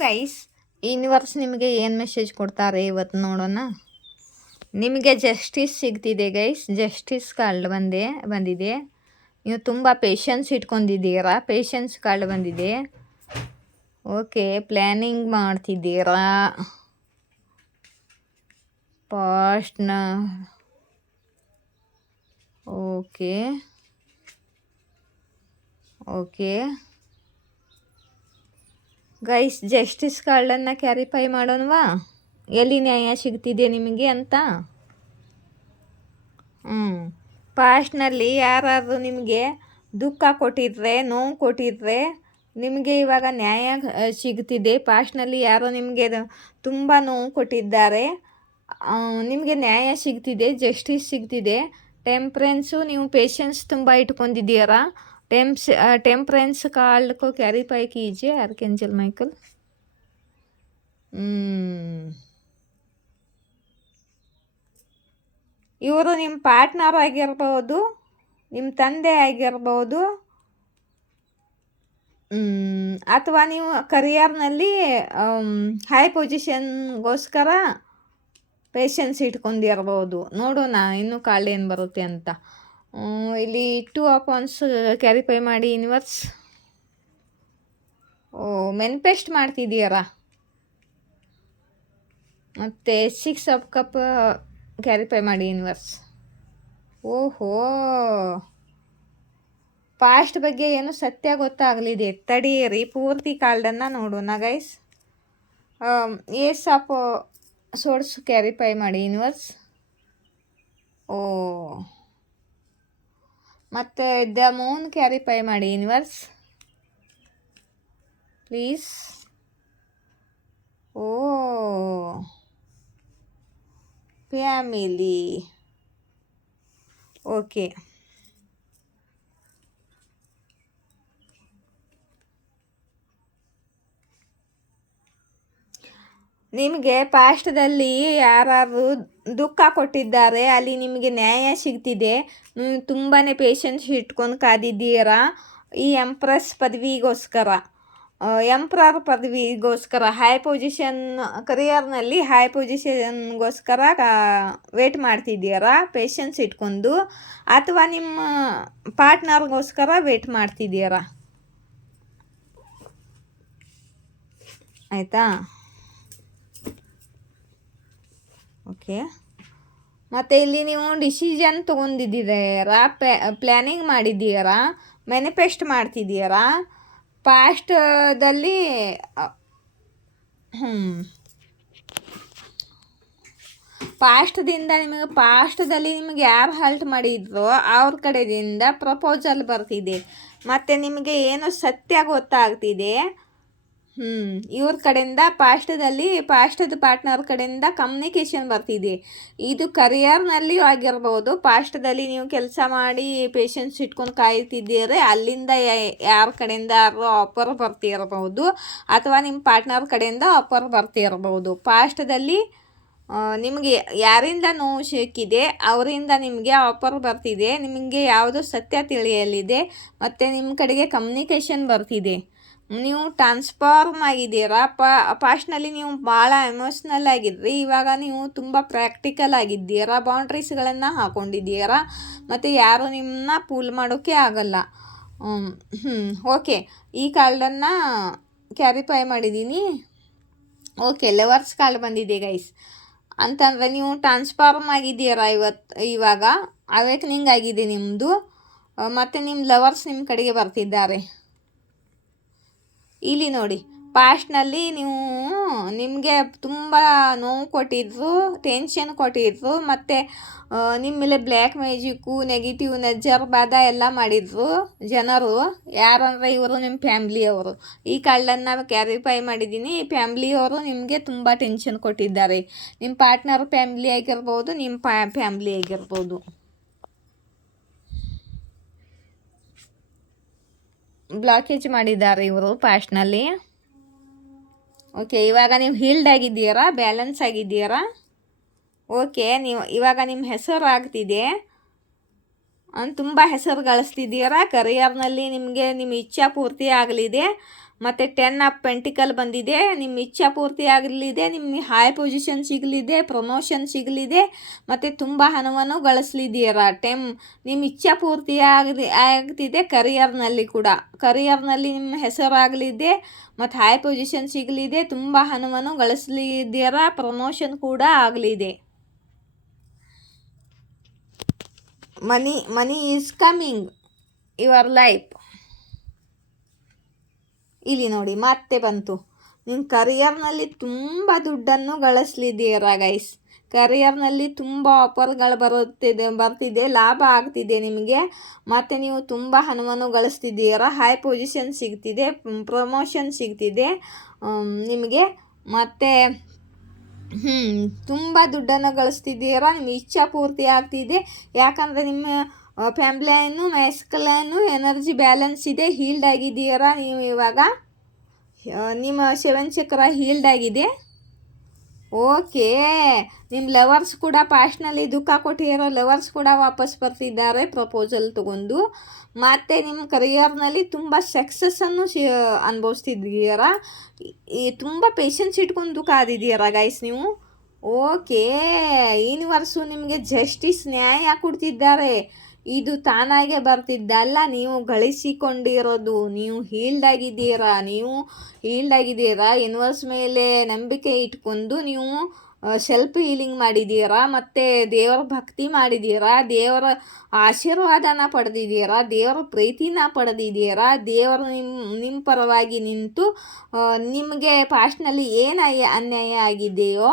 Guys, universe ನಿಮಗೆ ಏನು message ಕೊಡ್ತಾರೆ ಇವತ್ತು ನೋಡೋಣ. ನಿಮಗೆ ಜಸ್ಟಿಸ್ ಸಿಗ್ತಿದೆ ಗೈಸ್. ಜಸ್ಟಿಸ್ ಕಾರ್ಡ್ ಬಂದಿದೆ. ನೀವು ತುಂಬ ಪೇಷನ್ಸ್ ಇಟ್ಕೊಂಡಿದ್ದೀರಾ. ಪೇಷನ್ಸ್ ಕಾರ್ಡ್ ಬಂದಿದೆ. ಓಕೆ, ಪ್ಲ್ಯಾನಿಂಗ್ ಮಾಡ್ತಿದ್ದೀರಾ. ಪಾಸ್ಟ್ನ ಓಕೆ ಓಕೆ ಗೈಸ್, ಜಸ್ಟಿಸ್ ಕಾರ್ಡನ್ನು ಕ್ಯಾರಿಫೈ ಮಾಡೋಣವಾ? ಎಲ್ಲಿ ನ್ಯಾಯ ಸಿಗ್ತಿದೆ ನಿಮಗೆ ಅಂತ. ಪಾಸ್ಟ್ನಲ್ಲಿ ಯಾರಾದರೂ ನಿಮಗೆ ದುಃಖ ಕೊಟ್ಟಿದ್ರೆ, ನೋವು ಕೊಟ್ಟಿದ್ರೆ, ನಿಮಗೆ ಇವಾಗ ನ್ಯಾಯ ಸಿಗ್ತಿದೆ. ಪಾಸ್ಟ್ನಲ್ಲಿ ಯಾರೋ ನಿಮಗೆ ತುಂಬ ನೋವು ಕೊಟ್ಟಿದ್ದಾರೆ, ನಿಮಗೆ ನ್ಯಾಯ ಸಿಗ್ತಿದೆ, ಜಸ್ಟಿಸ್ ಸಿಗ್ತಿದೆ. ಟೆಂಪ್ರೆನ್ಸು, ನೀವು ಪೇಷನ್ಸ್ ತುಂಬ ಇಟ್ಕೊಂಡಿದ್ದೀರಾ. टेम्परेंस कार्ड को क्लैरिफाई कीजिए आर्कएंजल माइकल. ಇವರು ನಿಮ್ಮ ಪಾರ್ಟ್ನರ್ ಆಗಿರ್ಬೋದು, ನಿಮ್ಮ ತಂದೆ ಆಗಿರ್ಬೋದು, ಅಥವಾ ನೀವು ಕರಿಯರ್ನಲ್ಲಿ ಹೈ ಪೊಸಿಷನ್ಗೋಸ್ಕರ ಪೇಷನ್ಸ್ ಇಟ್ಕೊಂಡಿರ್ಬೋದು. ನೋಡೋಣ ಇನ್ನೂ ಕಾರ್ಡ್ ಏನು ಬರುತ್ತೆ ಅಂತ. ಇಲ್ಲಿ 2 ಆಫ್ ಕ್ಯಾರಿಫೈ ಮಾಡಿ ಯೂನಿವರ್ಸ್. ಮೆನಿಫೆಸ್ಟ್ ಮಾಡ್ತಿದ್ದೀರಾ. ಮತ್ತು 6 ಆಫ್ ಕಪ್ ಕ್ಯಾರಿಫೈ ಮಾಡಿ ಯೂನಿವರ್ಸ್. ಓಹೋ, ಪಾಸ್ಟ್ ಬಗ್ಗೆ ಏನು ಸತ್ಯ ಗೊತ್ತಾಗಲಿದೆ. ತಡೀರಿ, ಪೂರ್ತಿ ಕಾರ್ಡನ್ನು ನೋಡೋಣ ಗೈಸ್. ಏಸ್ ಆಫ್ ಸೋರ್ಸ್ ಕ್ಯಾರಿಫೈ ಮಾಡಿ ಯೂನಿವರ್ಸ್. ಮತ್ತು ದ ಮೂನ್ ಕ್ಯಾರಿಫೈ ಮಾಡಿ ಯೂನಿವರ್ಸ್ ಪ್ಲೀಸ್. ಫ್ಯಾಮಿಲಿ. ಓಕೆ, ನಿಮಗೆ ಪಾಸ್ಟ್ದಲ್ಲಿ ಯಾರು ದುಃಖ ಕೊಟ್ಟಿದ್ದಾರೆ, ಅಲ್ಲಿ ನಿಮಗೆ ನ್ಯಾಯ ಸಿಗ್ತಿದೆ. ತುಂಬಾ ಪೇಷನ್ಸ್ ಇಟ್ಕೊಂಡು ಕಾದಿದ್ದೀರಾ ಈ ಎಂಪ್ರೆಸ್ ಪದವಿಗೋಸ್ಕರ, ಎಂಪ್ರರ್ ಪದವಿಗೋಸ್ಕರ. ಹೈ ಪೊಸಿಷನ್, ಕರಿಯರ್ನಲ್ಲಿ ಹೈ ಪೊಸಿಷನ್ಗೋಸ್ಕರ ವೇಟ್ ಮಾಡ್ತಿದ್ದೀರಾ ಪೇಷನ್ಸ್ ಇಟ್ಕೊಂಡು, ಅಥವಾ ನಿಮ್ಮ ಪಾರ್ಟ್ನರ್ಗೋಸ್ಕರ ವೇಟ್ ಮಾಡ್ತಿದ್ದೀರಾ. ಆಯಿತಾ? ಓಕೆ, ಮತ್ತು ಇಲ್ಲಿ ನೀವು ಡಿಸಿಷನ್ ತೊಗೊಂಡಿದ್ದೀರಾ, ಪ್ಲ್ಯಾನಿಂಗ್ ಮಾಡಿದ್ದೀರಾ, ಮ್ಯಾನಿಫೆಸ್ಟ್ ಮಾಡ್ತಿದ್ದೀರಾ. ಪಾಸ್ಟದಲ್ಲಿ ಪಾಸ್ಟದಲ್ಲಿ ನಿಮಗೆ ಯಾರು ಹೆಲ್ಪ್ ಮಾಡಿದ್ರೋ ಅವ್ರ ಕಡೆಯಿಂದ ಪ್ರಪೋಸಲ್ ಬರ್ತಿದೆ. ಮತ್ತು ನಿಮಗೆ ಏನು ಸತ್ಯ ಗೊತ್ತಾಗ್ತಿದೆ. ಇವ್ರ ಕಡೆಯಿಂದ ಪಾಸ್ಟದ ಪಾರ್ಟ್ನರ್ ಕಡೆಯಿಂದ ಕಮ್ಯುನಿಕೇಷನ್ ಬರ್ತಿದೆ. ಇದು ಕರಿಯರ್ನಲ್ಲಿಯೂ ಆಗಿರ್ಬೋದು. ಪಾಸ್ಟದಲ್ಲಿ ನೀವು ಕೆಲಸ ಮಾಡಿ ಪೇಷನ್ಸ್ ಇಟ್ಕೊಂಡು ಕಾಯ್ತಿದ್ದೀರಿ, ಅಲ್ಲಿಂದ ಯಾರ ಕಡೆಯಿಂದ ಯಾರೋ ಆಫರ್ ಬರ್ತಿರ್ಬೋದು, ಅಥವಾ ನಿಮ್ಮ ಪಾರ್ಟ್ನರ್ ಕಡೆಯಿಂದ ಆಫರ್ ಬರ್ತಿರ್ಬೋದು. ಪಾಸ್ಟದಲ್ಲಿ ನಿಮಗೆ ಯಾರಿಂದ ನೋವು ಸಿಕ್ಕಿದೆ ಅವರಿಂದ ನಿಮಗೆ ಆಫರ್ ಬರ್ತಿದೆ. ನಿಮಗೆ ಯಾವುದು ಸತ್ಯ ತಿಳಿಯಲಿದೆ, ಮತ್ತು ನಿಮ್ಮ ಕಡೆಗೆ ಕಮ್ಯುನಿಕೇಷನ್ ಬರ್ತಿದೆ. ನೀವು ಟ್ರಾನ್ಸ್ಫಾರ್ಮ್ ಆಗಿದ್ದೀರಾ. ಪಾಸ್ಟ್ನಲ್ಲಿ ನೀವು ಭಾಳ ಎಮೋಷ್ನಲ್ ಆಗಿದ್ರಿ, ಇವಾಗ ನೀವು ತುಂಬ ಪ್ರಾಕ್ಟಿಕಲ್ ಆಗಿದ್ದೀರಾ. ಬೌಂಡ್ರೀಸ್ಗಳನ್ನು ಹಾಕ್ಕೊಂಡಿದ್ದೀರಾ, ಮತ್ತು ಯಾರು ನಿಮ್ಮನ್ನ ಪೂಲ್ ಮಾಡೋಕ್ಕೆ ಆಗಲ್ಲ. ಓಕೆ, ಈ ಕಾರ್ಡನ್ನು ಕ್ಯಾರಿಫೈ ಮಾಡಿದ್ದೀನಿ. ಓಕೆ, ಲವರ್ಸ್ ಕಾರ್ಡ್ ಬಂದಿದೆ ಗೈಸ್. ಅಂತಂದರೆ ನೀವು ಟ್ರಾನ್ಸ್ಫಾರ್ಮ್ ಆಗಿದ್ದೀರಾ ಇವಾಗ ಅವೇಕ್ನಿಂಗ್ ಆಗಿದೆ ನಿಮ್ಮದು, ಮತ್ತು ನಿಮ್ಮ ಲವರ್ಸ್ ನಿಮ್ಮ ಕಡೆಗೆ ಬರ್ತಿದ್ದಾರೆ. ಇಲ್ಲಿ ನೋಡಿ, ಪಾಸ್ಟ್ನಲ್ಲಿ ನಿಮಗೆ ತುಂಬ ನೋವು ಕೊಟ್ಟಿದ್ರು, ಟೆನ್ಷನ್ ಕೊಟ್ಟಿದ್ರು, ಮತ್ತು ನಿಮ್ಮ ಮೇಲೆ ಬ್ಲ್ಯಾಕ್ ಮ್ಯಾಜಿಕ್ಕು, ನೆಗೆಟಿವ್ ನಜರ್ ಬಾಧ ಎಲ್ಲ ಮಾಡಿದ್ರು ಜನರು. ಯಾರಂದರೆ ಇವರು ನಿಮ್ಮ ಫ್ಯಾಮ್ಲಿಯವರು. ಈ ಕಾರ್ಡನ್ನು ಕ್ಯಾರಿಫೈ ಮಾಡಿದ್ದೀನಿ. ಫ್ಯಾಮ್ಲಿಯವರು ನಿಮಗೆ ತುಂಬ ಟೆನ್ಷನ್ ಕೊಟ್ಟಿದ್ದಾರೆ. ನಿಮ್ಮ ಪಾರ್ಟ್ನರ್ ಫ್ಯಾಮ್ಲಿ ಆಗಿರ್ಬೋದು, ನಿಮ್ಮ ಫ್ಯಾಮ್ಲಿ ಆಗಿರ್ಬೋದು. ಬ್ಲಾಕೇಜ್ ಮಾಡಿದ್ದಾರೆ ಇವರು ಪಾಸ್ಟ್ನಲ್ಲಿ. ಓಕೆ, ಇವಾಗ ನೀವು ಹೀಲ್ಡ್ ಆಗಿದ್ದೀರಾ, ಬ್ಯಾಲೆನ್ಸ್ ಆಗಿದ್ದೀರಾ. ಓಕೆ, ನೀವು ಇವಾಗ ನಿಮ್ಮ ಹೆಸರು ಆಗ್ತಿದೆ, ತುಂಬ ಹೆಸರು ಗಳಿಸ್ತಿದ್ದೀರಾ. ಕರಿಯರ್ನಲ್ಲಿ ನಿಮಗೆ ನಿಮ್ಮ ಇಚ್ಛೆ ಪೂರ್ತಿ ಆಗಲಿದೆ. ಮತ್ತು 10 ಆಫ್ ಪೆಂಟಿಕಲ್ ಬಂದಿದೆ. ನಿಮ್ಮ ಇಚ್ಛಾ ಪೂರ್ತಿ ಆಗಲಿದೆ, ನಿಮ್ಮ ಹೈ ಪೊಸಿಷನ್ ಸಿಗಲಿದೆ, ಪ್ರಮೋಷನ್ ಸಿಗಲಿದೆ, ಮತ್ತು ತುಂಬ ಹಣವನ್ನು ಗಳಿಸಲಿದ್ದೀರಾ. ನಿಮ್ಮ ಇಚ್ಛಾ ಪೂರ್ತಿ ಆಗ್ತಿದೆ. ಕರಿಯರ್ನಲ್ಲಿ ನಿಮ್ಮ ಹೆಸರಾಗಲಿದೆ ಮತ್ತು ಹೈ ಪೊಸಿಷನ್ ಸಿಗಲಿದೆ, ತುಂಬ ಹಣವನ್ನು ಗಳಿಸಲಿದ್ದೀರಾ, ಪ್ರಮೋಷನ್ ಕೂಡ ಆಗಲಿದೆ. Money is coming your life. ಇಲ್ಲಿ ನೋಡಿ ಮತ್ತೆ ಬಂತು. ನಿಮ್ಮ ಕರಿಯರ್ನಲ್ಲಿ ತುಂಬ ದುಡ್ಡನ್ನು ಗಳಿಸಲಿದ್ದೀರಾ ಗೈಸ್. ಕರಿಯರ್ನಲ್ಲಿ ತುಂಬ ಆಫರ್ಗಳು ಬರ್ತಿದೆ, ಲಾಭ ಆಗ್ತಿದೆ ನಿಮಗೆ, ಮತ್ತು ನೀವು ತುಂಬ ಹಣವನ್ನು ಗಳಿಸ್ತಿದ್ದೀರಾ, ಹೈ ಪೊಸಿಷನ್ ಸಿಗ್ತಿದೆ, ಪ್ರಮೋಷನ್ ಸಿಗ್ತಿದೆ ನಿಮಗೆ, ಮತ್ತು ತುಂಬ ದುಡ್ಡನ್ನು ಗಳಿಸ್ತಿದ್ದೀರಾ. ನಿಮ್ಮ ಇಚ್ಛಾ ಪೂರ್ತಿ ಆಗ್ತಿದೆ. ಯಾಕಂದರೆ ನಿಮ್ಮ ಫ್ಯಾಮ್ಲೈನು ಮ್ಯಾಸ್ಕಲೈನು ಎನರ್ಜಿ ಬ್ಯಾಲೆನ್ಸ್ ಇದೆ. ಹೀಲ್ಡ್ ಆಗಿದ್ದೀರಾ ನೀವು ಇವಾಗ. ನಿಮ್ಮ 7 ಚಕ್ರ ಹೀಲ್ಡ್ ಆಗಿದೆ. ಓಕೆ, ನಿಮ್ಮ ಲವರ್ಸ್ ಕೂಡ ಪಾಸ್ಟ್ನಲ್ಲಿ ದುಃಖ ಕೊಟ್ಟಿರೋ ಲವರ್ಸ್ ಕೂಡ ವಾಪಸ್ ಬರ್ತಿದ್ದಾರೆ ಪ್ರಪೋಸಲ್ ತಗೊಂಡು. ಮತ್ತು ನಿಮ್ಮ ಕರಿಯರ್ನಲ್ಲಿ ತುಂಬ ಸಕ್ಸಸ್ಸನ್ನು ಅನುಭವಿಸ್ತಿದ್ದೀರಾ. ತುಂಬ ಪೇಷನ್ಸ್ ಇಟ್ಕೊಂಡು ಕಾದಿದ್ದೀರಾ ಗೈಸ್ ನೀವು. ಓಕೆ, ಯೂನಿವರ್ಸು ನಿಮಗೆ ಜಸ್ಟಿಸ್ ನ್ಯಾಯ ಕೊಡ್ತಿದ್ದಾರೆ. ಇದು ತಾನಾಗೆ ಬರ್ತಿದ್ದಲ್ಲ, ನೀವು ಗಳಿಸಿಕೊಂಡಿರೋದು. ನೀವು ಹೀಲ್ಡ್ ಆಗಿದ್ದೀರಾ. ಯೂನಿವರ್ಸ್ ಮೇಲೆ ನಂಬಿಕೆ ಇಟ್ಕೊಂಡು ನೀವು ಸೆಲ್ಫ್ ಹೀಲಿಂಗ್ ಮಾಡಿದ್ದೀರಾ, ಮತ್ತು ದೇವರ ಭಕ್ತಿ ಮಾಡಿದ್ದೀರಾ, ದೇವರ ಆಶೀರ್ವಾದನ ಪಡೆದಿದ್ದೀರಾ, ದೇವರ ಪ್ರೀತಿನ ಪಡೆದಿದ್ದೀರಾ. ದೇವರು ನಿಮ್ಮ ಪರವಾಗಿ ನಿಂತು ನಿಮಗೆ ಪಾಸ್ಟ್ನಲ್ಲಿ ಏನು ಅನ್ಯಾಯ ಆಗಿದೆಯೋ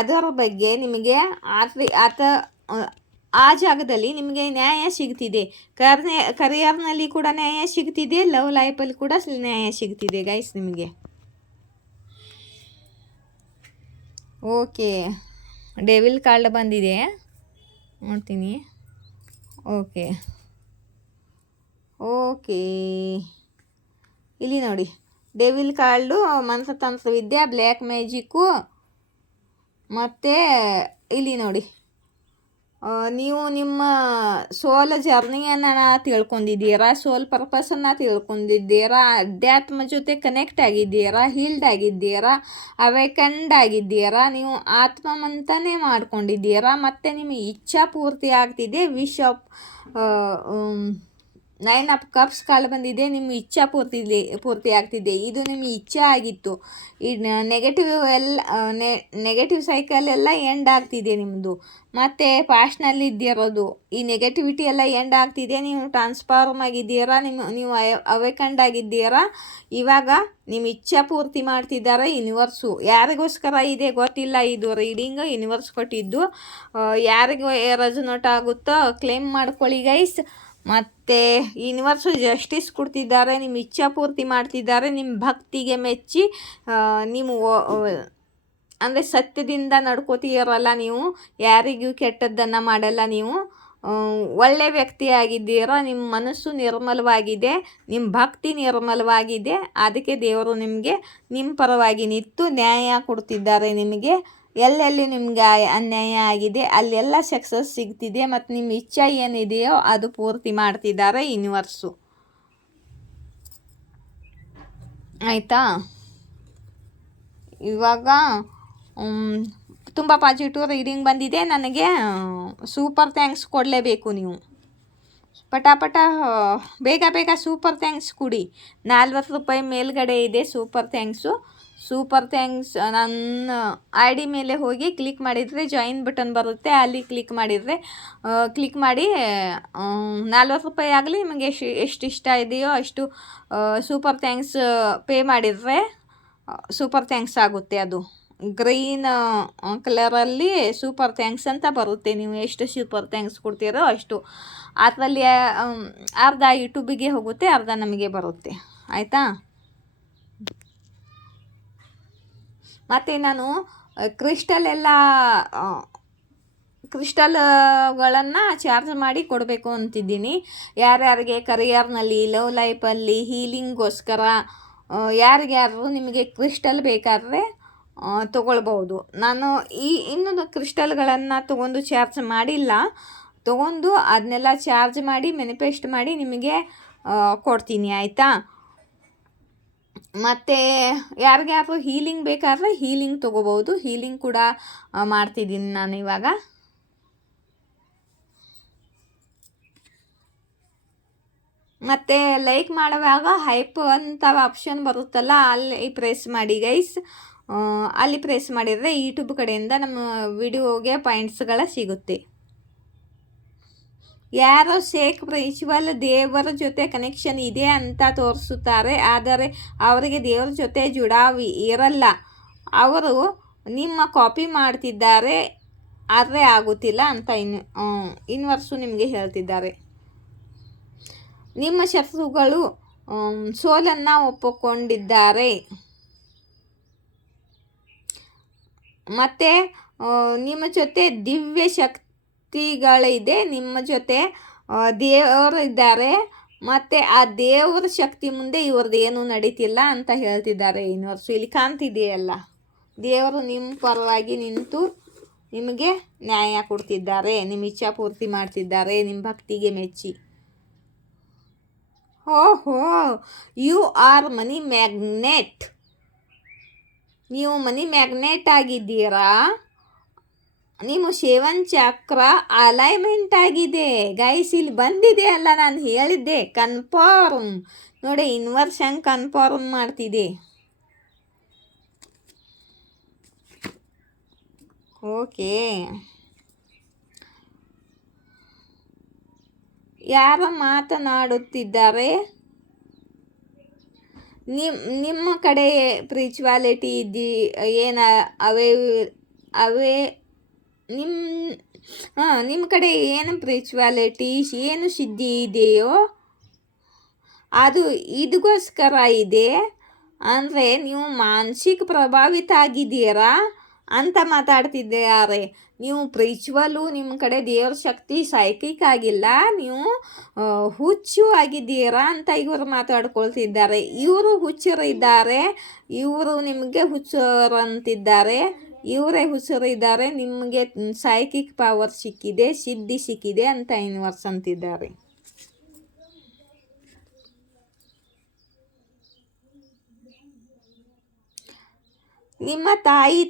ಅದರ ಬಗ್ಗೆ ನಿಮಗೆ ಆ ಜಾಗದಲ್ಲಿ ನಿಮಗೆ ನ್ಯಾಯ ಸಿಗ್ತಿದೆ. ಕರಿಯರ್ನಲ್ಲಿ ಕೂಡ ನ್ಯಾಯ ಸಿಗ್ತಿದೆ, ಲವ್ ಲೈಫಲ್ಲಿ ಕೂಡ ನ್ಯಾಯ ಸಿಗ್ತಿದೆ ಗೈಸ್ ನಿಮಗೆ. ಓಕೆ, ಡೆವಿಲ್ ಕಾರ್ಡ್ ಬಂದಿದೆ, ನೋಡ್ತೀನಿ. ಓಕೆ ಇಲ್ಲಿ ನೋಡಿ, ಡೆವಿಲ್ ಕಾರ್ಡು ಮಂತ್ರತಂತ್ರ ವಿದ್ಯೆ, ಬ್ಲ್ಯಾಕ್ ಮ್ಯಾಜಿಕ್ಕು, ಮತ್ತು ಇಲ್ಲಿ ನೋಡಿ ನೀವು ನಿಮ್ಮ ಸೋಲ್ ಜರ್ನಿಯನ್ನು ತಿಳ್ಕೊಂಡಿದ್ದೀರಾ, ಸೋಲ್ ಪರ್ಪಸನ್ನು ತಿಳ್ಕೊಂಡಿದ್ದೀರಾ, ಅಧ್ಯಾತ್ಮ ಜೊತೆ ಕನೆಕ್ಟ್ ಆಗಿದ್ದೀರಾ, ಹೀಲ್ಡ್ ಆಗಿದ್ದೀರಾ, ಅವೇಕಂಡ್ ಆಗಿದ್ದೀರಾ, ನೀವು ಆತ್ಮ ಮಂಥನೆ ಮಾಡ್ಕೊಂಡಿದ್ದೀರಾ, ಮತ್ತು ನಿಮ್ಮ ಇಚ್ಛಾ ಪೂರ್ತಿ ಆಗ್ತಿದೆ. ವಿಶ್ ಆಫ್ 9 ಆಫ್ ಕಪ್ಸ್ ಕಾಳು ಬಂದಿದೆ. ನಿಮ್ಮ ಇಚ್ಛಾ ಪೂರ್ತಿ ಆಗ್ತಿದೆ. ಇದು ನಿಮ್ಮ ಇಚ್ಛೆ ಆಗಿತ್ತು. ಈ ನೆಗೆಟಿವ್ ಸೈಕಲ್ ಎಲ್ಲ ಎಂಡ್ ಆಗ್ತಿದೆ ನಿಮ್ಮದು. ಮತ್ತು ಪಾಸ್ಟ್ನಲ್ಲಿ ಇದ್ದಿರೋದು ಈ ನೆಗೆಟಿವಿಟಿ ಎಲ್ಲ ಎಂಡ್ ಆಗ್ತಿದೆ. ನೀವು ಟ್ರಾನ್ಸ್ಫಾರ್ಮ್ ಆಗಿದ್ದೀರಾ, ನೀವು ಅವೇಕಂಡ್ ಆಗಿದ್ದೀರಾ. ಇವಾಗ ನಿಮ್ಮ ಇಚ್ಛಾ ಪೂರ್ತಿ ಮಾಡ್ತಿದ್ದಾರೆ ಯೂನಿವರ್ಸು. ಯಾರಿಗೋಸ್ಕರ ಇದೆ ಗೊತ್ತಿಲ್ಲ, ಇದು ರೀಡಿಂಗ್ ಯೂನಿವರ್ಸ್ ಕೊಟ್ಟಿದ್ದು. ಯಾರಿಗೂ ರೆಸೊನೇಟ್ ಆಗುತ್ತೋ ಕ್ಲೇಮ್ ಮಾಡ್ಕೊಳ್ಳಿ ಗೈಸ್. ಮತ್ತು ಯೂನಿವರ್ಸು ಜಸ್ಟಿಸ್ ಕೊಡ್ತಿದ್ದಾರೆ, ನಿಮ್ಮ ಇಚ್ಛಾ ಪೂರ್ತಿ ಮಾಡ್ತಿದ್ದಾರೆ. ನಿಮ್ಮ ಭಕ್ತಿಗೆ ಮೆಚ್ಚಿ ನೀವು ಅಂದರೆ ಸತ್ಯದಿಂದ ನಡ್ಕೋತೀರಲ್ಲ, ನೀವು ಯಾರಿಗೂ ಕೆಟ್ಟದ್ದನ್ನು ಮಾಡಲ್ಲ, ನೀವು ಒಳ್ಳೆಯ ವ್ಯಕ್ತಿಯಾಗಿದ್ದೀರಾ. ನಿಮ್ಮ ಮನಸ್ಸು ನಿರ್ಮಲವಾಗಿದೆ, ನಿಮ್ಮ ಭಕ್ತಿ ನಿರ್ಮಲವಾಗಿದೆ. ಅದಕ್ಕೆ ದೇವರು ನಿಮಗೆ ನಿಮ್ಮ ಪರವಾಗಿ ನಿಂತು ನ್ಯಾಯ ಕೊಡ್ತಿದ್ದಾರೆ. ನಿಮಗೆ ಎಲ್ಲೆಲ್ಲಿ ನಿಮಗೆ ಅನ್ಯಾಯ ಆಗಿದೆ ಅಲ್ಲೆಲ್ಲ ಸಕ್ಸಸ್ ಸಿಗ್ತಿದೆ, ಮತ್ತು ನಿಮ್ಮ ಇಚ್ಛೆ ಏನಿದೆಯೋ ಅದು ಪೂರ್ತಿ ಮಾಡ್ತಿದ್ದಾರೆ ಯೂನಿವರ್ಸು. ಆಯಿತಾ? ಇವಾಗ ತುಂಬ ಪಾಸಿಟಿವ್ ರೀಡಿಂಗ್ ಬಂದಿದೆ. ನನಗೆ ಸೂಪರ್ ಥ್ಯಾಂಕ್ಸ್ ಕೊಡಲೇಬೇಕು ನೀವು. ಪಟಾಪಟ ಬೇಗ ಸೂಪರ್ ಥ್ಯಾಂಕ್ಸ್ ಕೊಡಿ. 40 ರೂಪಾಯಿ ಮೇಲ್ಗಡೆ ಇದೆ ಸೂಪರ್ ಥ್ಯಾಂಕ್ಸ್. ನನ್ನ ಐ ಡಿ ಮೇಲೆ ಹೋಗಿ ಕ್ಲಿಕ್ ಮಾಡಿದರೆ ಜಾಯಿನ್ ಬಟನ್ ಬರುತ್ತೆ, ಅಲ್ಲಿ ಕ್ಲಿಕ್ ಮಾಡಿ 40 ರೂಪಾಯಿ ಆಗಲಿ, ನಿಮಗೆ ಎಷ್ಟು ಇಷ್ಟ ಇದೆಯೋ ಅಷ್ಟು ಸೂಪರ್ ಥ್ಯಾಂಕ್ಸ್ ಪೇ ಮಾಡಿದರೆ ಸೂಪರ್ ಥ್ಯಾಂಕ್ಸ್ ಆಗುತ್ತೆ. ಅದು ಗ್ರೀನ್ ಕಲರಲ್ಲಿ ಸೂಪರ್ ಥ್ಯಾಂಕ್ಸ್ ಅಂತ ಬರುತ್ತೆ. ನೀವು ಎಷ್ಟು ಸೂಪರ್ ಥ್ಯಾಂಕ್ಸ್ ಕೊಡ್ತೀರೋ ಅಷ್ಟು. ಅದರಲ್ಲಿ ಅರ್ಧ ಯೂಟ್ಯೂಬಿಗೆ ಹೋಗುತ್ತೆ, ಅರ್ಧ ನಮಗೆ ಬರುತ್ತೆ. ಆಯಿತಾ? ಮತ್ತು ನಾನು ಕ್ರಿಸ್ಟಲ್ಗಳನ್ನು ಚಾರ್ಜ್ ಮಾಡಿ ಕೊಡಬೇಕು ಅಂತಿದ್ದೀನಿ. ಯಾರ್ಯಾರಿಗೆ ಕರಿಯರ್ನಲ್ಲಿ, ಲವ್ ಲೈಫಲ್ಲಿ, ಹೀಲಿಂಗ್ಗೋಸ್ಕರ ಯಾರಿಗ್ಯಾರು ನಿಮಗೆ ಕ್ರಿಸ್ಟಲ್ ಬೇಕಾದರೆ ತೊಗೊಳ್ಬೋದು. ನಾನು ಇನ್ನೂ ಕ್ರಿಸ್ಟಲ್ಗಳನ್ನು ತೊಗೊಂಡು ಚಾರ್ಜ್ ಮಾಡಿಲ್ಲ. ತೊಗೊಂಡು ಅದನ್ನೆಲ್ಲ ಚಾರ್ಜ್ ಮಾಡಿ ಮ್ಯಾನಿಫೆಸ್ಟ್ ಮಾಡಿ ನಿಮಗೆ ಕೊಡ್ತೀನಿ. ಆಯಿತಾ? ಮತ್ತು ಯಾರಿಗಾದ್ರೂ ಹೀಲಿಂಗ್ ಬೇಕಾದರೆ ಹೀಲಿಂಗ್ ತೊಗೋಬೋದು. ಹೀಲಿಂಗ್ ಕೂಡ ಮಾಡ್ತಿದ್ದೀನಿ ನಾನು ಇವಾಗ. ಮತ್ತು ಲೈಕ್ ಮಾಡುವಾಗ ಹೈಪ್ ಅಂತ ಆಪ್ಷನ್ ಬರುತ್ತಲ್ಲ, ಅಲ್ಲಿ ಪ್ರೆಸ್ ಮಾಡಿ ಗೈಸ್. ಅಲ್ಲಿ ಪ್ರೆಸ್ ಮಾಡಿದರೆ ಯೂಟ್ಯೂಬ್ ಕಡೆಯಿಂದ ನಮ್ಮ ವಿಡಿಯೋಗೆ ಪಾಯಿಂಟ್ಸ್ಗಳ ಸಿಗುತ್ತೆ. ಯಾರೋ ಶೇಕ್ ಪ್ರಿನ್ಸಿಪಲ್ ದೇವರ ಜೊತೆ ಕನೆಕ್ಷನ್ ಇದೆ ಅಂತ ತೋರಿಸುತ್ತಾರೆ, ಆದರೆ ಅವರಿಗೆ ದೇವರ ಜೊತೆ ಜುಡಾವಿ ಇರಲ್ಲ. ಅವರು ನಿಮ್ಮ ಕಾಪಿ ಮಾಡ್ತಿದ್ದಾರೆ, ಆದರೆ ಆಗುತ್ತಿಲ್ಲ ಅಂತ ಇನ್ವರ್ಸು ನಿಮಗೆ ಹೇಳ್ತಿದ್ದಾರೆ. ನಿಮ್ಮ ಶತ್ರುಗಳು ಸೋಲನ್ನು ಒಪ್ಪಿಕೊಂಡಿದ್ದಾರೆ. ಮತ್ತು ನಿಮ್ಮ ಜೊತೆ ದಿವ್ಯ ಶಕ್ತಿಗಳಿದೆ, ನಿಮ್ಮ ಜೊತೆ ದೇವರು ಇದ್ದಾರೆ. ಮತ್ತು ಆ ದೇವರ ಶಕ್ತಿ ಮುಂದೆ ಇವ್ರದ್ದು ಏನೂ ನಡೀತಿಲ್ಲ ಅಂತ ಹೇಳ್ತಿದ್ದಾರೆ ಯೂನಿವರ್ಸು. ಇಲ್ಲಿ ಕಾಣ್ತಿದೆಯಲ್ಲ, ದೇವರು ನಿಮ್ಮ ಪರವಾಗಿ ನಿಂತು ನಿಮಗೆ ನ್ಯಾಯ ಕೊಡ್ತಿದ್ದಾರೆ, ನಿಮ್ಮ ಇಚ್ಛಾ ಪೂರ್ತಿ ಮಾಡ್ತಿದ್ದಾರೆ, ನಿಮ್ಮ ಭಕ್ತಿಗೆ ಮೆಚ್ಚಿ. ಓಹೋ, ಯು ಆರ್ ಮನಿ ಮ್ಯಾಗ್ನೆಟ್. ನೀವು ಮನಿ ಮ್ಯಾಗ್ನೆಟ್ ಆಗಿದ್ದೀರಾ. ನಿಮ್ಮ 7 ಚಕ್ರ ಅಲೈನ್ಮೆಂಟ್ ಆಗಿದೆ ಗೈಸ್. ಇಲ್ಲಿ ಬಂದಿದೆ ಅಲ್ಲ, ನಾನು ಹೇಳಿದ್ದೆ ಕನ್ಫರ್ಮ್. ನೋಡಿ ಯೂನಿವರ್ಸ್ ಹೆಂಗೆ ಕನ್ಫರ್ಮ್ ಮಾಡ್ತಿದೆ. ಓಕೆ, ಯಾರು ಮಾತನಾಡುತ್ತಿದ್ದಾರೆ? ನಿಮ್ಮ ಕಡೆ ಸ್ಪಿರಿಚುವಾಲಿಟಿ ಏನು ಅವೇ ನಿಮ್ಮ ಕಡೆ ಏನು ಸ್ಪಿರಿಚುವಾಲಿಟಿ, ಏನು ಸಿದ್ಧಿ ಇದೆಯೋ ಅದು ಇದಕ್ಕೋಸ್ಕರ ಇದೆ. ಅಂದರೆ ನೀವು ಮಾನಸಿಕ ಪ್ರಭಾವಿತ ಆಗಿದ್ದೀರಾ ಅಂತ ಮಾತಾಡ್ತಿದ್ದಾರೆ. ನೀವು ಸ್ಪಿರಿಚುವಲು, ನಿಮ್ಮ ಕಡೆ ದೇವ್ರ ಶಕ್ತಿ ಸೈಕಿಕ್ ಆಗಿಲ್ಲ, ನೀವು ಹುಚ್ಚು ಆಗಿದ್ದೀರಾ ಅಂತ ಇವರು ಮಾತಾಡ್ಕೊಳ್ತಿದ್ದಾರೆ. ಇವರು ಹುಚ್ಚರಿದ್ದಾರೆ, ಇವರು ನಿಮಗೆ ಹುಚ್ಚರಂತಿದ್ದಾರೆ, ಇವರೇ ಹುಚ್ಚರಿದ್ದಾರೆ, ನಿಮಗೆ ಸೈಕಿಕ್ ಪವರ್ ಸಿಕ್ಕಿದೆ, ಸಿದ್ಧಿ ಸಿಕ್ಕಿದೆ ಅಂತ ಯೂನಿವರ್ಸ್ ಅಂತಿದ್ದಾರೆ. ನಿಮ್ಮ ತಾಯಿ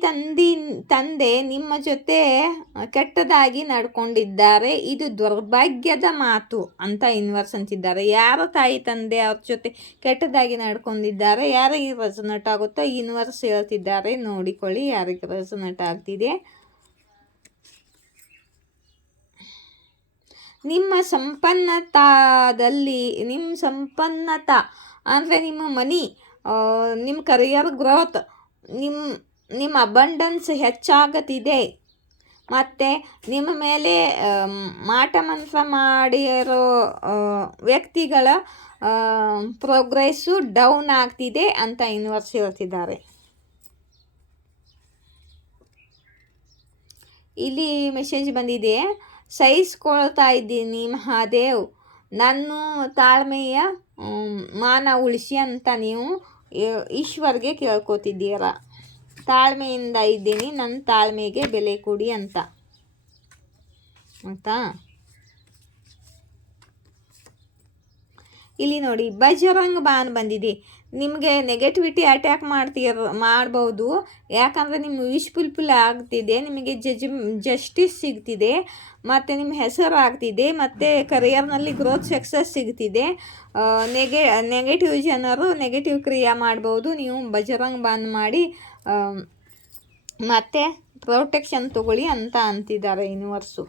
ತಂದೆ ನಿಮ್ಮ ಜೊತೆ ಕೆಟ್ಟದಾಗಿ ನಡ್ಕೊಂಡಿದ್ದಾರೆ, ಇದು ದುರ್ಭಾಗ್ಯದ ಮಾತು ಅಂತ ಯೂನಿವರ್ಸ್ ಅಂತಿದ್ದಾರೆ. ಯಾರ ತಾಯಿ ತಂದೆ ಅವ್ರ ಜೊತೆ ಕೆಟ್ಟದಾಗಿ ನಡ್ಕೊಂಡಿದ್ದಾರೆ, ಯಾರಿಗೆ ರೆಸೊನೇಟ್ ಆಗುತ್ತೋ ಯೂನಿವರ್ಸ್ ಹೇಳ್ತಿದ್ದಾರೆ. ನೋಡಿಕೊಳ್ಳಿ ಯಾರಿಗೆ ರೆಸೊನೇಟ್ ಆಗ್ತಿದೆ. ನಿಮ್ಮ ಸಂಪನ್ನತಾ ಅಂದರೆ ನಿಮ್ಮ ಮನಿ, ನಿಮ್ಮ ಕರಿಯರ್ ಗ್ರೋತ್, ನಿಮ್ಮ ಅಬಂಡನ್ಸ್ ಹೆಚ್ಚಾಗುತ್ತಿದೆ. ಮತ್ತು ನಿಮ್ಮ ಮೇಲೆ ಮಾಟ ಮಂತ್ರ ಮಾಡಿರೋ ವ್ಯಕ್ತಿಗಳ ಪ್ರೋಗ್ರೆಸ್ಸು ಡೌನ್ ಆಗ್ತಿದೆ ಅಂತ ಯೂನಿವರ್ಸ್ ಹೇಳ್ತಿದ್ದಾರೆ. ಇಲ್ಲಿ ಮೆಸೇಜ್ ಬಂದಿದೆ, ಸಹಿಸ್ಕೊಳ್ತಾ ಇದ್ದೀನಿ ಮಹಾದೇವ್, ನನ್ನ ತಾಳ್ಮೆಯ ಮಾನ ಉಳಿಸಿ ಅಂತ ನೀವು ಈಶ್ವರ್ಗೆ ಕೇಳ್ಕೊತಿದ್ದೀರಾ. ತಾಳ್ಮೆಯಿಂದ ಇದ್ದೀನಿ, ನನ್ನ ತಾಳ್ಮೆಗೆ ಬೆಲೆ ಕೊಡಿ ಅಂತ ಆಯಿತಾ. ಇಲ್ಲಿ ನೋಡಿ ಬಜರಂಗ್ ಬಾನ್ ಬಂದಿದೆ. ನಿಮಗೆ ನೆಗೆಟಿವಿಟಿ ಅಟ್ಯಾಕ್ ಮಾಡ್ಬೋದು, ಯಾಕಂದರೆ ನಿಮ್ಮ ವಿಶ್ ಫುಲ್ಫಿಲ್ ಆಗ್ತಿದೆ, ನಿಮಗೆ ಜಸ್ಟಿಸ್ ಸಿಗ್ತಿದೆ, ಮತ್ತು ನಿಮ್ಮ ಹೆಸರು ಆಗ್ತಿದೆ, ಮತ್ತು ಕರಿಯರ್ನಲ್ಲಿ ಗ್ರೋತ್ ಸಕ್ಸಸ್ ಸಿಗ್ತಿದೆ. ನೆಗೆಟಿವ್ ಜನರು ನೆಗೆಟಿವ್ ಕ್ರಿಯೆ ಮಾಡ್ಬೋದು. ನೀವು ಬಜರಂಗ್ ಬಾನ್ ಮಾಡಿ ಮತ್ತು ಪ್ರೊಟೆಕ್ಷನ್ ತಗೊಳ್ಳಿ ಅಂತ ಅಂತಿದ್ದಾರೆ ಯೂನಿವರ್ಸು.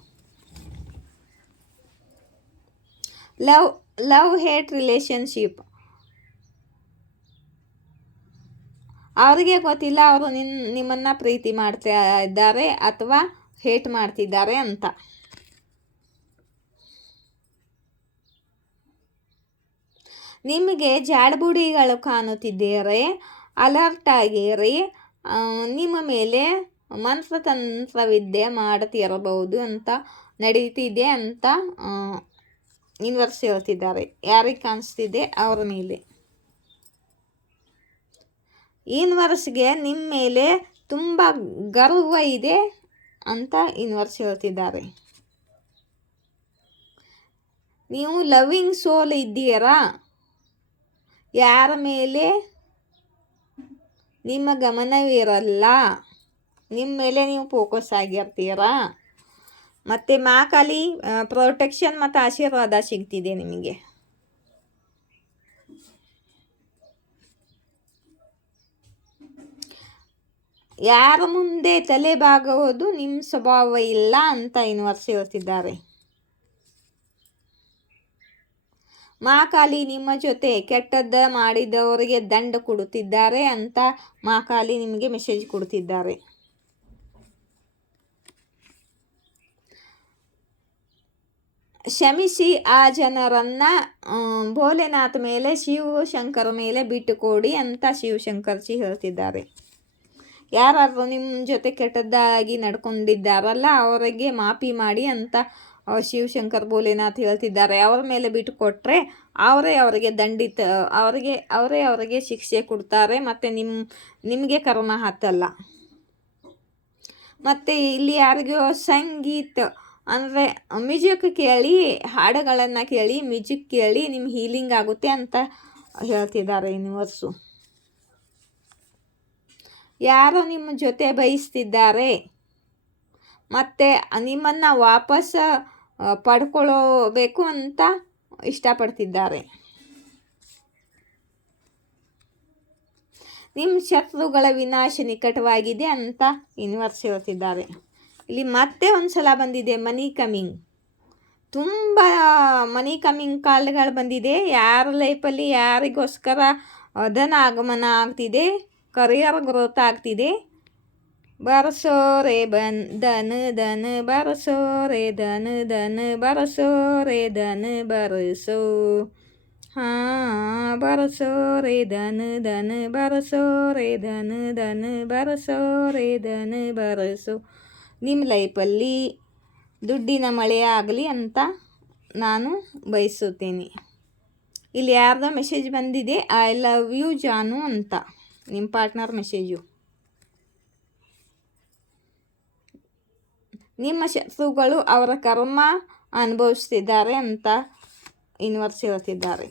ಲವ್ ಹೇಟ್ ರಿಲೇಷನ್ಶಿಪ್, ಅವರಿಗೆ ಗೊತ್ತಿಲ್ಲ ಅವರು ನಿಮ್ಮನ್ನು ಪ್ರೀತಿ ಮಾಡ್ತಾ ಇದ್ದಾರೆ ಅಥವಾ ಹೇಟ್ ಮಾಡ್ತಿದ್ದಾರೆ ಅಂತ. ನಿಮಗೆ ಜಾಡ್ಬುಡಿಗಳು ಕಾಣುತ್ತಿದ್ದೀರಿ, ಅಲರ್ಟ್ ಆಗಿರಿ. ನಿಮ್ಮ ಮೇಲೆ ಮಂತ್ರತಂತ್ರವಿದ್ಯೆ ಮಾಡ್ತಿರಬಹುದು ಅಂತ ನಡೀತಿದೆ ಅಂತ ಯೂನಿವರ್ಸ್ ಹೇಳ್ತಿದ್ದಾರೆ. ಯಾರಿಗೆ ಕಾಣಿಸ್ತಿದೆ ಅವರ ಮೇಲೆ. ಯೂನಿವರ್ಸ್ಗೆ ನಿಮ್ಮ ಮೇಲೆ ತುಂಬ ಗರ್ವ ಇದೆ ಅಂತ ಯೂನಿವರ್ಸ್ ಹೇಳ್ತಿದ್ದಾರೆ. ನೀವು ಲವಿಂಗ್ ಸೋಲ್ ಇದ್ದೀರಾ, ಯಾರ ಮೇಲೆ ನಿಮ್ಮ ಗಮನವಿರಲ್ಲ, ನಿಮ್ಮ ಮೇಲೆ ನೀವು ಫೋಕಸ್ ಆಗಿರ್ತೀರಾ. ಮತ್ತು ಮಹಾಕಾಲಿ ಪ್ರೊಟೆಕ್ಷನ್ ಮತ್ತು ಆಶೀರ್ವಾದ ಸಿಗ್ತಿದೆ ನಿಮಗೆ. ಯಾರ ಮುಂದೆ ತಲೆ ಬಾಗುವುದು ನಿಮ್ಮ ಸ್ವಭಾವ ಇಲ್ಲ ಅಂತ ಯೂನಿವರ್ಸ್ ಹೇಳ್ತಿದ್ದಾರೆ. ಮಹಾಕಾಲಿ ನಿಮ್ಮ ಜೊತೆ ಕೆಟ್ಟದ್ದ ಮಾಡಿದವರಿಗೆ ದಂಡ ಕೊಡುತ್ತಿದ್ದಾರೆ ಅಂತ ಮಹಾಕಾಲಿ ನಿಮಗೆ ಮೆಸೇಜ್ ಕೊಡ್ತಿದ್ದಾರೆ. ಕ್ಷಮಿಸಿ ಆ ಜನರನ್ನ ಭೋಲೆನಾಥ್ ಮೇಲೆ, ಶಿವಶಂಕರ ಮೇಲೆ ಬಿಟ್ಟುಕೊಡಿ ಅಂತ ಶಿವಶಂಕರ್ಜಿ ಹೇಳ್ತಿದ್ದಾರೆ. ಯಾರಾದರೂ ನಿಮ್ಮ ಜೊತೆ ಕೆಟ್ಟದ್ದಾಗಿ ನಡ್ಕೊಂಡಿದ್ದಾರಲ್ಲ ಅವರಿಗೆ ಮಾಫಿ ಮಾಡಿ ಅಂತ ಶಿವಶಂಕರ್ ಭೋಲೆನಾಥ್ ಹೇಳ್ತಿದ್ದಾರೆ. ಅವರ ಮೇಲೆ ಬಿಟ್ಟು ಕೊಟ್ಟರೆ ಅವರಿಗೆ ಅವರಿಗೆ ಶಿಕ್ಷೆ ಕೊಡ್ತಾರೆ ಮತ್ತು ನಿಮಗೆ ಕರ್ಮ ಹತ್ತಲ್ಲ. ಮತ್ತು ಇಲ್ಲಿ ಯಾರಿಗೋ ಸಂಗೀತ ಅಂದರೆ ಮ್ಯೂಸಿಕ್ ಕೇಳಿ, ಹಾಡುಗಳನ್ನು ಕೇಳಿ, ಮ್ಯೂಸಿಕ್ ಕೇಳಿ ನಿಮ್ಮ ಹೀಲಿಂಗ್ ಆಗುತ್ತೆ ಅಂತ ಹೇಳ್ತಿದ್ದಾರೆ ಯೂನಿವರ್ಸು. ಯಾರೋ ನಿಮ್ಮ ಜೊತೆ ಬಯಸ್ತಿದ್ದಾರೆ ಮತ್ತು ನಿಮ್ಮನ್ನು ವಾಪಸ್ ಪಡ್ಕೊಳ್ಳಬೇಕು ಅಂತ ಇಷ್ಟಪಡ್ತಿದ್ದಾರೆ. ನಿಮ್ಮ ಶತ್ರುಗಳ ವಿನಾಶ ನಿಕಟವಾಗಿದೆ ಅಂತ ಯೂನಿವರ್ಸ್ ಹೇಳ್ತಿದ್ದಾರೆ. ಇಲ್ಲಿ ಮತ್ತೆ ಒಂದು ಸಲ ಬಂದಿದೆ ಮನಿ ಕಮಿಂಗ್. ತುಂಬ ಮನಿ ಕಮಿಂಗ್ ಕಾಲ್ಗಳು ಬಂದಿದೆ. ಯಾರ ಲೈಫಲ್ಲಿ ಯಾರಿಗೋಸ್ಕರ ಧನ ಆಗಮನ ಆಗ್ತಿದೆ, ಕರಿಯರ್ ಗ್ರೋತ್ ಆಗ್ತಿದೆ. ಬರಸೋ ರೇ ಧನ ಧನ ಬರಸೋ ರೇ ಧನ ಧನ ಬರಸೋ ರೇ ಧನ ಬರಸೋ. ಹಾಂ, ಬರಸೋ ರೇ ಧನ ಧನ ಬರಸೋ ರೇ ಧನ ಧನ ಬರಸೋ ರೇ ಧನ ಬರಸೋ. ನಿಮ್ಮ ಲೈಫಲ್ಲಿ ದುಡ್ಡಿನ ಮಳೆ ಆಗಲಿ ಅಂತ ನಾನು ಬಯಸುತ್ತೇನೆ. ಇಲ್ಲಿ ಯಾರ್ದೋ ಮೆಸೇಜ್ ಬಂದಿದೆ, ಐ ಲವ್ ಯು ಜಾನು ಅಂತ, ನಿಮ್ಮ ಪಾರ್ಟ್ನರ್ ಮೆಸೇಜು. ನಿಮ್ಮ ಶತ್ರುಗಳು ಅವರ ಕರ್ಮ ಅನುಭವಿಸ್ತಿದ್ದಾರೆ ಅಂತ ಯೂನಿವರ್ಸ್ ಹೇಳ್ತಿದ್ದಾರೆ.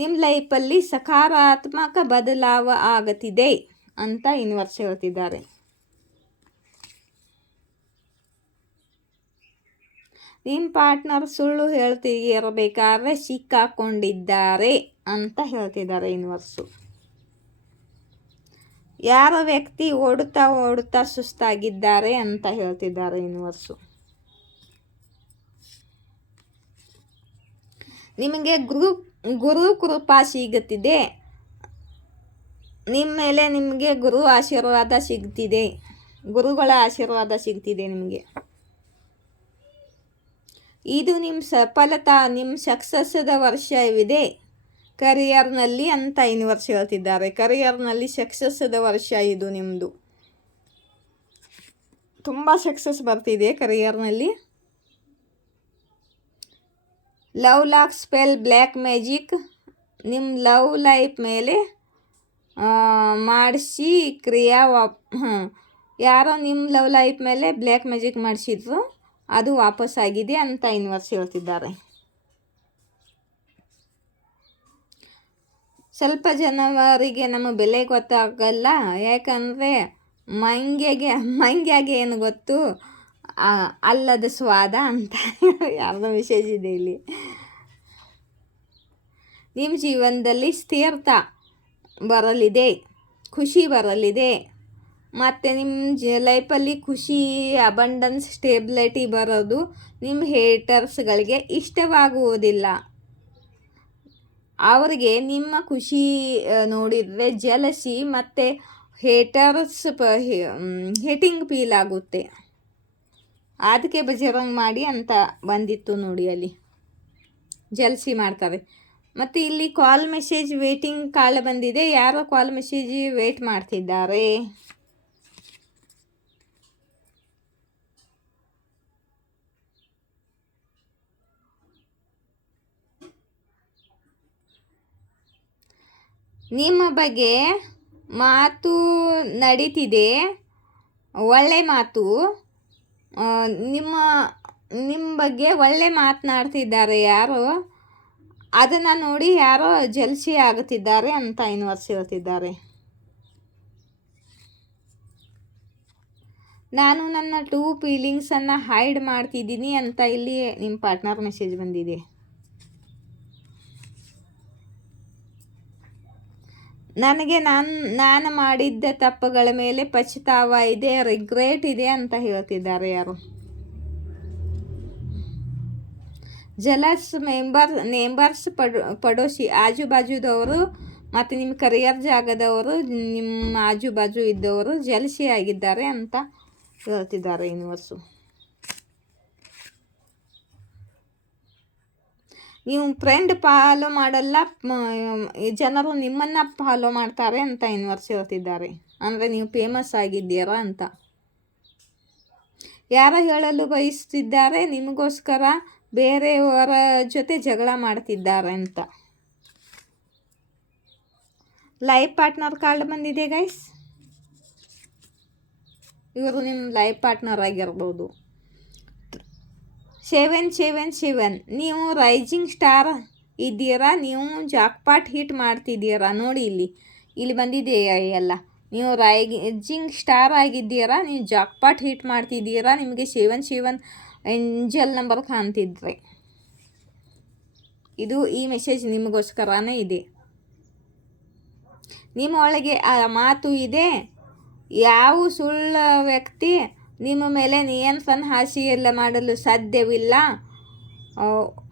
ನಿಮ್ಮ ಲೈಫಲ್ಲಿ ಸಕಾರಾತ್ಮಕ ಬದಲಾವ ಆಗುತ್ತಿದೆ ಅಂತ ಯೂನಿವರ್ಸ್ ಹೇಳ್ತಿದ್ದಾರೆ. ನಿಮ್ಮ ಪಾರ್ಟ್ನರ್ ಸುಳ್ಳು ಹೇಳ್ತಿರಬೇಕಾದ್ರೆ ಸಿಕ್ಕಾಕೊಂಡಿದ್ದಾರೆ ಅಂತ ಹೇಳ್ತಿದ್ದಾರೆ ಯೂನಿವರ್ಸು. ಯಾರ ವ್ಯಕ್ತಿ ಓಡುತ್ತಾ ಸುಸ್ತಾಗಿದ್ದಾರೆ ಅಂತ ಹೇಳ್ತಿದ್ದಾರೆ ಯೂನಿವರ್ಸು. ನಿಮಗೆ ಗುರು ಕೃಪಾ ಸಿಗುತ್ತಿದೆ. ನಿಮ್ಮ ಮೇಲೆ ನಿಮಗೆ ಗುರು ಆಶೀರ್ವಾದ ಸಿಗ್ತಿದೆ, ಗುರುಗಳ ಆಶೀರ್ವಾದ ಸಿಗ್ತಿದೆ ನಿಮಗೆ. ಇದು ನಿಮ್ಮ ಸಫಲತಾ, ನಿಮ್ಮ ಸಕ್ಸಸ್ದ ವರ್ಷವಿದೆ ಕರಿಯರ್ನಲ್ಲಿ ಅಂತ ಯೂನಿವರ್ಸ್ ಹೇಳ್ತಿದ್ದಾರೆ. ಕರಿಯರ್ನಲ್ಲಿ ಸಕ್ಸಸ್ದ ವರ್ಷ ಇದು ನಿಮ್ಮದು. ತುಂಬ ಸಕ್ಸಸ್ ಬರ್ತಿದೆ ಕರಿಯರ್ನಲ್ಲಿ. Love lock spell black magic ನಿಮ್ಮ ಲವ್ ಲೈಫ್ ಮೇಲೆ ಮಾಡಿಸಿ ಯಾರೋ ನಿಮ್ಮ ಲವ್ ಲೈಫ್ ಮೇಲೆ ಬ್ಲ್ಯಾಕ್ ಮ್ಯಾಜಿಕ್ ಮಾಡಿಸಿದ್ರು, ಅದು ವಾಪಸ್ ಆಗಿದೆ ಅಂತ ಯೂನಿವರ್ಸ್ ಹೇಳ್ತಿದ್ದಾರೆ. ಸ್ವಲ್ಪ ಜನವರಿಗೆ ನಮ್ಮ ಬೆಲೆ ಗೊತ್ತಾಗಲ್ಲ, ಯಾಕಂದರೆ ಮಂಗ್ಯಾಗೆ ಏನು ಗೊತ್ತು ಅಲ್ಲದ ಸ್ವಾದ ಅಂತ ಯಾರ್ದೋ ಮೆಸೇಜ್ ಇದೆ ಇಲ್ಲಿ. ನಿಮ್ಮ ಜೀವನದಲ್ಲಿ ಸ್ಥಿರತೆ ಬರಲಿದೆ, ಖುಷಿ ಬರಲಿದೆ ಮತ್ತು ನಿಮ್ಮ ಲೈಫಲ್ಲಿ ಖುಷಿ, ಅಬಂಡನ್ಸ್, ಸ್ಟೇಬಿಲಿಟಿ ಬರೋದು ನಿಮ್ಮ ಹೇಟರ್ಸ್ಗಳಿಗೆ ಇಷ್ಟವಾಗುವುದಿಲ್ಲ. ಅವರಿಗೆ ನಿಮ್ಮ ಖುಷಿ ನೋಡಿದರೆ ಜಲಸಿ ಮತ್ತು ಹೇಟಿಂಗ್ ಫೀಲ್ ಆಗುತ್ತೆ. ಅದಕ್ಕೆ ಬಜರಂಗ್ ಮಾಡಿ ಅಂತ ಬಂದಿತ್ತು ನೋಡಿ, ಅಲ್ಲಿ ಜಲಸಿ ಮಾಡ್ತಾರೆ. ಮತ್ತು ಇಲ್ಲಿ ಕಾಲ್ ಮೆಸೇಜ್ ವೇಟಿಂಗ್ ಕಾಲ್ ಬಂದಿದೆ. ಯಾರೋ ಕಾಲ್ ಮೆಸೇಜ್ ವೇಟ್ ಮಾಡ್ತಿದ್ದಾರೆ. ನಿಮ್ಮ ಬಗ್ಗೆ ಮಾತು ನಡೀತಿದೆ, ಒಳ್ಳೆ ಮಾತು. ನಿಮ್ಮ ಬಗ್ಗೆ ಒಳ್ಳೆ ಮಾತನಾಡ್ತಿದ್ದಾರೆ ಯಾರೋ. ಅದನ್ನು ನೋಡಿ ಯಾರೋ ಜಲ್ಸಿ ಆಗುತ್ತಿದ್ದಾರೆ ಅಂತ ಯೂನಿವರ್ಸ್ ಹೇಳ್ತಿದ್ದಾರೆ. ನಾನು ನನ್ನ ಫೀಲಿಂಗ್ಸನ್ನು ಹೈಡ್ ಮಾಡ್ತಿದ್ದೀನಿ ಅಂತ ಇಲ್ಲಿ ನಿಮ್ಮ ಪಾರ್ಟ್ನರ್ ಮೆಸೇಜ್ ಬಂದಿದೆ. ನನಗೆ ನಾನು ಮಾಡಿದ್ದ ತಪ್ಪುಗಳ ಮೇಲೆ ಪಶ್ಚಾತ್ತಾಪ ಇದೆ, ರಿಗ್ರೆಟ್ ಇದೆ ಅಂತ ಹೇಳ್ತಿದ್ದಾರೆ ಯಾರು. ಜಲಸ್ ನೇಂಬರ್ಸ್ ಪಡೋಶಿ ಆಜು ಬಾಜುದವರು ಮತ್ತು ನಿಮ್ಮ ಕರಿಯರ್ ಜಾಗದವರು, ನಿಮ್ಮ ಆಜು ಬಾಜು ಇದ್ದವರು ಜಲಸಿ ಆಗಿದ್ದಾರೆ ಅಂತ ಹೇಳ್ತಿದ್ದಾರೆ ಯೂನಿವರ್ಸು. ನೀವು ಫ್ರೆಂಡ್ ಫಾಲೋ ಮಾಡಲ್ಲ, ಜನರು ನಿಮ್ಮನ್ನು ಫಾಲೋ ಮಾಡ್ತಾರೆ ಅಂತ ಯೂನಿವರ್ಸ್ ಹೇಳ್ತಿದ್ದಾರೆ. ಅಂದರೆ ನೀವು ಫೇಮಸ್ ಆಗಿದ್ದೀರಾ ಅಂತ ಯಾರು ಹೇಳಲು ಬಯಸ್ತಿದ್ದಾರೆ. ನಿಮಗೋಸ್ಕರ ಬೇರೆಯವರ ಜೊತೆ ಜಗಳ ಮಾಡ್ತಿದ್ದಾರೆ ಅಂತ. ಲೈಫ್ ಪಾರ್ಟ್ನರ್ ಕಾರ್ಡ್ ಬಂದಿದೆ ಗೈಸ್. ಇವರು ನಿಮ್ಮ ಲೈಫ್ ಪಾರ್ಟ್ನರ್ ಆಗಿರ್ಬೋದು. 777 ನೀವು ರೈಸಿಂಗ್ ಸ್ಟಾರ್ ಇದ್ದೀರಾ, ನೀವು ಜಾಕ್ಪಾಟ್ ಹಿಟ್ ಮಾಡ್ತಿದ್ದೀರಾ. ನೋಡಿ ಇಲ್ಲಿ ಬಂದಿದೆಯಾ ಎಲ್ಲ. ನೀವು ರೈಸಿಂಗ್ ಸ್ಟಾರ್ ಆಗಿದ್ದೀರಾ, ನೀವು ಜಾಕ್ಪಾಟ್ ಹಿಟ್ ಮಾಡ್ತಿದ್ದೀರಾ. ನಿಮಗೆ 77 ಏಂಜಲ್ ನಂಬರ್ ಕಾಣ್ತಿದ್ರೆ ಇದು ಈ ಮೆಸೇಜ್ ನಿಮಗೋಸ್ಕರನೇ ಇದೆ. ನಿಮ್ಮ ಒಳಗೆ ಆ ಮಾತು ಇದೆ, ಯಾವ ಸುಳ್ಳು ವ್ಯಕ್ತಿ ನಿಮ್ಮ ಮೇಲೆ ನಿಯಂತ್ರಣ ಹಾಸಿಗೆಲ್ಲ ಮಾಡಲು ಸಾಧ್ಯವಿಲ್ಲ,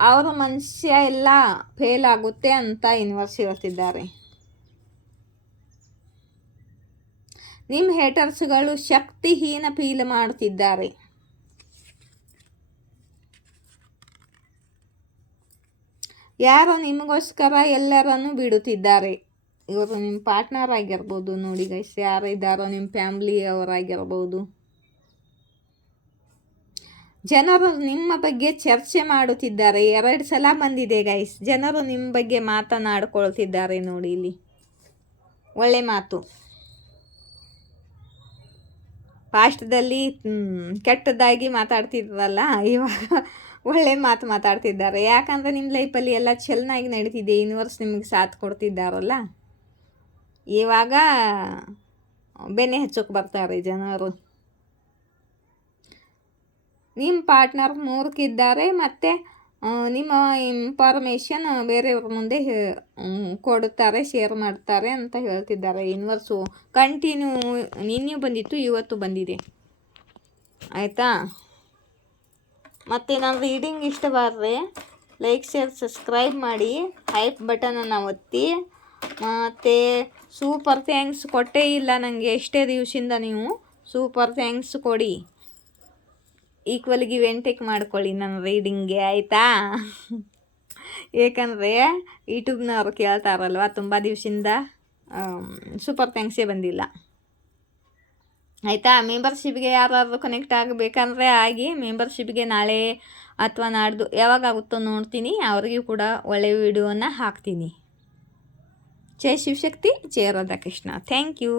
ಅವರ ಮನುಷ್ಯ ಎಲ್ಲ ಫೇಲ್ ಆಗುತ್ತೆ ಅಂತ ಯೂನಿವರ್ಸ್ ಹೇಳ್ತಿದ್ದಾರೆ. ನಿಮ್ಮ ಹೇಟರ್ಸ್ಗಳು ಶಕ್ತಿಹೀನ ಫೀಲ್ ಮಾಡ್ತಿದ್ದಾರೆ. ಯಾರು ನಿಮಗೋಸ್ಕರ ಎಲ್ಲರನ್ನು ಬಿಡುತ್ತಿದ್ದಾರೆ. ಇವರು ನಿಮ್ಮ ಪಾರ್ಟ್ನರ್ ಆಗಿರ್ಬೋದು. ನೋಡಿ ಗೈಸ್, ಯಾರಿದ್ದಾರೋ ನಿಮ್ಮ ಫ್ಯಾಮ್ಲಿ ಅವರಾಗಿರ್ಬೋದು. ಜನರು ನಿಮ್ಮ ಬಗ್ಗೆ ಚರ್ಚೆ ಮಾಡುತ್ತಿದ್ದಾರೆ. 2 ಸಲ ಬಂದಿದೆ ಗೈಸ್. ಜನರು ನಿಮ್ಮ ಬಗ್ಗೆ ಮಾತನಾಡ್ಕೊಳ್ತಿದ್ದಾರೆ. ನೋಡಿ ಇಲ್ಲಿ ಒಳ್ಳೆ ಮಾತು. ಪಾಸ್ಟ್ದಲ್ಲಿ ಕೆಟ್ಟದಾಗಿ ಮಾತಾಡ್ತಿದ್ರಲ್ಲ, ಇವಾಗ ಒಳ್ಳೆ ಮಾತು ಮಾತಾಡ್ತಿದ್ದಾರೆ. ಯಾಕಂದರೆ ನಿಮ್ಮ ಲೈಫಲ್ಲಿ ಎಲ್ಲ ಚೆನ್ನಾಗಿ ನಡೀತಿದೆ. ಯೂನಿವರ್ಸ್ ನಿಮಗೆ ಸಾಥ್ ಕೊಡ್ತಿದ್ದಾರಲ್ಲ, ಇವಾಗ ಬೆನೆ ಹಚ್ಚೋಕೆ ಬರ್ತಾರೆ ಜನರು. ನಿಮ್ಮ ಪಾರ್ಟ್ನರ್ ಮೂರ್ಖಿದ್ದಾರೆ ಮತ್ತು ನಿಮ್ಮ ಇನ್ಫಾರ್ಮೇಷನ್ ಬೇರೆಯವ್ರ ಮುಂದೆ ಕೊಡುತ್ತಾರೆ, ಶೇರ್ ಮಾಡ್ತಾರೆ ಅಂತ ಹೇಳ್ತಿದ್ದಾರೆ ಯೂನಿವರ್ಸು. ನಿನ್ನೆ ಬಂದಿತ್ತು, ಇವತ್ತು ಬಂದಿದೆ. ಆಯಿತಾ? ಮತ್ತು ನನ್ನ ರೀಡಿಂಗ್ ಇಷ್ಟವಾದರೆ ಲೈಕ್, ಶೇರ್, ಸಬ್ಸ್ಕ್ರೈಬ್ ಮಾಡಿ, ಹೈಪ್ ಬಟನನ್ನು ಒತ್ತಿ. ಮತ್ತು ಸೂಪರ್ ಥ್ಯಾಂಕ್ಸ್ ಕೊಟ್ಟೇ ಇಲ್ಲ ನನಗೆ ಎಷ್ಟೇ ದಿವಸದಿಂದ. ನೀವು ಸೂಪರ್ ಥ್ಯಾಂಕ್ಸ್ ಕೊಡಿ. ಈಕ್ವಲ್ ಗಿವ್ ಆ್ಯಂಡ್ ಟೇಕ್ ಮಾಡ್ಕೊಳ್ಳಿ ನನ್ನ ರೀಡಿಂಗ್ಗೆ, ಆಯಿತಾ? ಏಕೆಂದರೆ ಯೂಟ್ಯೂಬ್ನವ್ರು ಕೇಳ್ತಾರಲ್ವ, ತುಂಬ ದಿವಸದಿಂದ ಸೂಪರ್ ಥ್ಯಾಂಕ್ಸೇ ಬಂದಿಲ್ಲ. ಆಯಿತಾ? ಮೆಂಬರ್ಶಿಪ್ಗೆ ಯಾರಾದರೂ ಕನೆಕ್ಟ್ ಆಗಬೇಕಂದ್ರೆ ಆಗಿ. ಮೆಂಬರ್ಶಿಪ್ಗೆ ನಾಳೆ ಅಥವಾ ನಾಡ್ದು ಯಾವಾಗ ಆಗುತ್ತೋ ನೋಡ್ತೀನಿ. ಅವ್ರಿಗೂ ಕೂಡ ಒಳ್ಳೆಯ ವಿಡಿಯೋನ ಹಾಕ್ತೀನಿ. ಜೈ ಶಿವಶಕ್ತಿ, ಜಯ ರಾಧಾಕೃಷ್ಣ. Thank you.